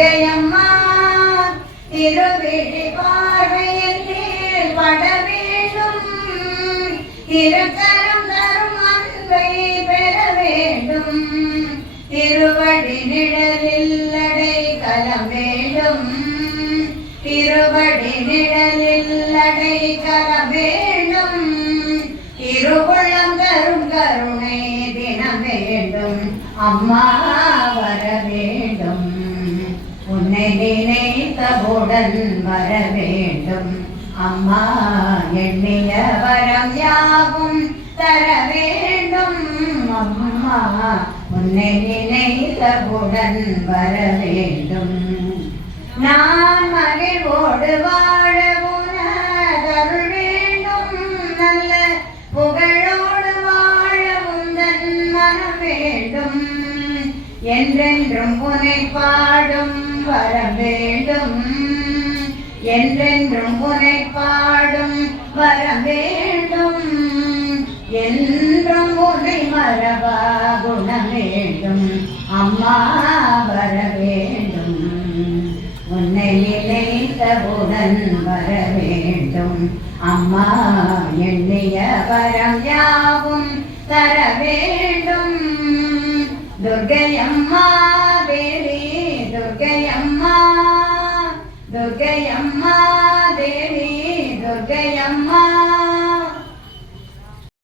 துர்க்கையம்மா திருவிழி பார்வையில் நீர் பட வேண்டும், திருக்கரம் தரும் அன்பை பெற வேண்டும், திருவடி நிழலில் அடைக்கலம் வேண்டும், திருவடி நிழலில் அடைக்கலம் வேண்டும், திருவுள்ளம் தரும் கருணை தினம் வேண்டும், அம்மா வர வேண்டும், உன்னை நினைத்தவுடன் வர வேண்டும், அம்மா எண்ணிய வரம் யாவும் தர வேண்டும், அம்மா உன்னை நினைத்தவுடன் வர வேண்டும், நான் மகிழ்வோடு வாழ உனதருள் வேண்டும், நல்ல புகழோடு வாழ உந்தன் மனம் வேண்டும், என்றென்றும் உன்னை பாடும் வர வேண்டும், என்றென்றும் உன்னை பாடும் வர வேண்டும், என்றும் உன்னை மறவா குணம் வேண்டும், அம்மா வர வேண்டும், உன்னை நினைத்தவுடன் வர வேண்டும், அம்மா எண்ணிய வரம் யாவும் தர வேண்டும், துர்க்கையம்மா